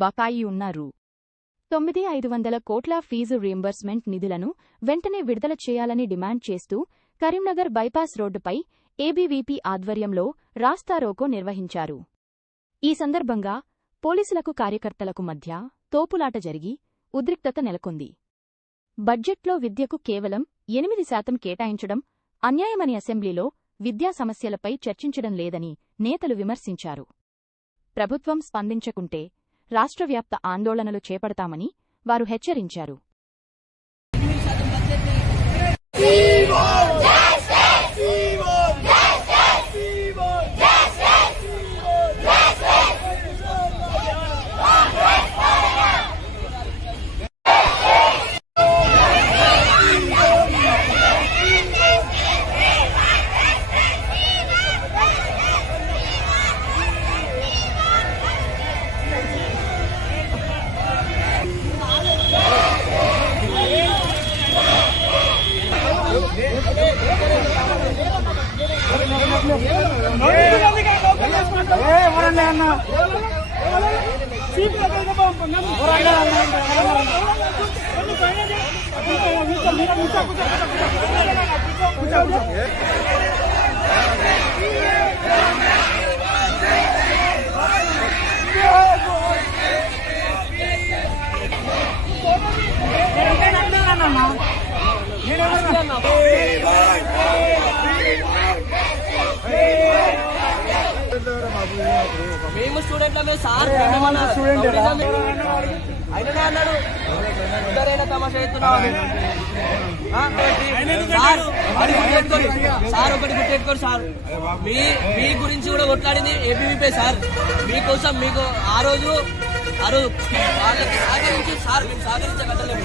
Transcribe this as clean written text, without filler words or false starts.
బకాయి ఉన్న రూ. 9,500 కోట్ల ఫీజు రీయింబర్స్మెంట్ నిధులను వెంటనే విడుదల చేయాలని డిమాండ్ చేస్తూ కరీంనగర్ బైపాస్ రోడ్డుపై ఏబీవీపీ ఆధ్వర్యంలో రాస్తారోకో నిర్వహించారు. ఈ సందర్భంగా పోలీసులకు కార్యకర్తలకు మధ్య తోపులాట జరిగి ఉద్రిక్తత నెలకొంది. బడ్జెట్లో విద్యకు కేవలం 8% కేటాయించడం అన్యాయమని, అసెంబ్లీలో విద్యా సమస్యలపై చర్చించడం లేదని నేతలు విమర్శించారు. ప్రభుత్వం స్పందించకుంటే రాష్ట్రవ్యాప్త ఆందోళనలు చేపడతామని వారు హెచ్చరించారు. మేము స్టూడెంట్లమే సార్ అయినా అన్నాడు ఇద్దరైనా తమాషా చేస్తున్నావు సార్ ఒకటి గుర్తెట్టుకోరు సార్ మీ గురించి కూడా కొట్లాడింది ఏబీవీపీ సార్ మీకోసం మీకు ఆ రోజు వాళ్ళకి సహకరించి సార్ మేము సహకరించగలలేము